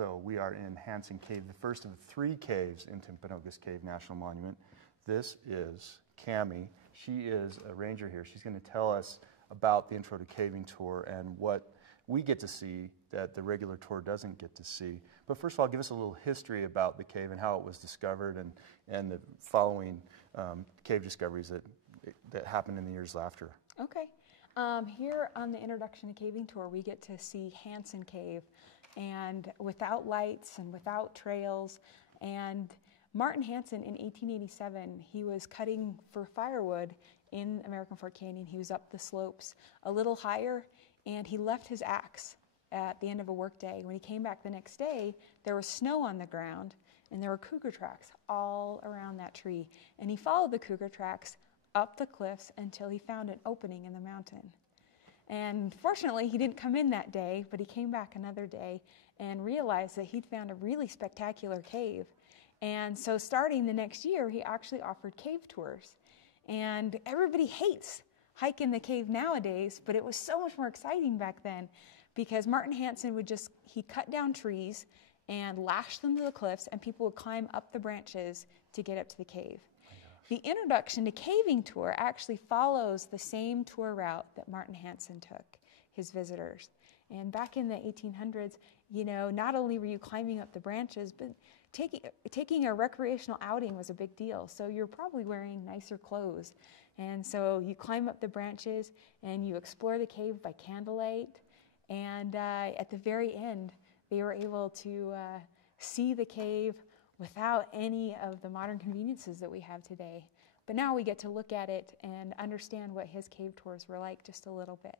So we are in Hansen Cave, the first of 3 caves in Timpanogos Cave National Monument. This is Cammie. She is a ranger here. She's going to tell us about the Intro to Caving tour and what we get to see that the regular tour doesn't get to see. But first of all, give us a little history about the cave and how it was discovered and the following cave discoveries that happened in the years after. Okay. Here on the Introduction to Caving tour, we get to see Hansen Cave, and without lights and without trails. And Martin Hansen, in 1887, he was cutting for firewood in American Fork Canyon. He was up the slopes a little higher, and he left his axe at the end of a workday. When he came back the next day, there was snow on the ground, and there were cougar tracks all around that tree. And he followed the cougar tracks up the cliffs until he found an opening in the mountain. And fortunately, he didn't come in that day, but he came back another day and realized that he'd found a really spectacular cave. And so starting the next year, he actually offered cave tours. And everybody hates hiking the cave nowadays, but it was so much more exciting back then because Martin Hansen he cut down trees and lashed them to the cliffs, and people would climb up the branches to get up to the cave. The Introduction to Caving tour actually follows the same tour route that Martin Hansen took his visitors. And back in the 1800s, not only were you climbing up the branches, but taking a recreational outing was a big deal. So you're probably wearing nicer clothes. And so you climb up the branches and you explore the cave by candlelight. And at the very end, they were able to see the cave without any of the modern conveniences that we have today. But now we get to look at it and understand what his cave tours were like just a little bit.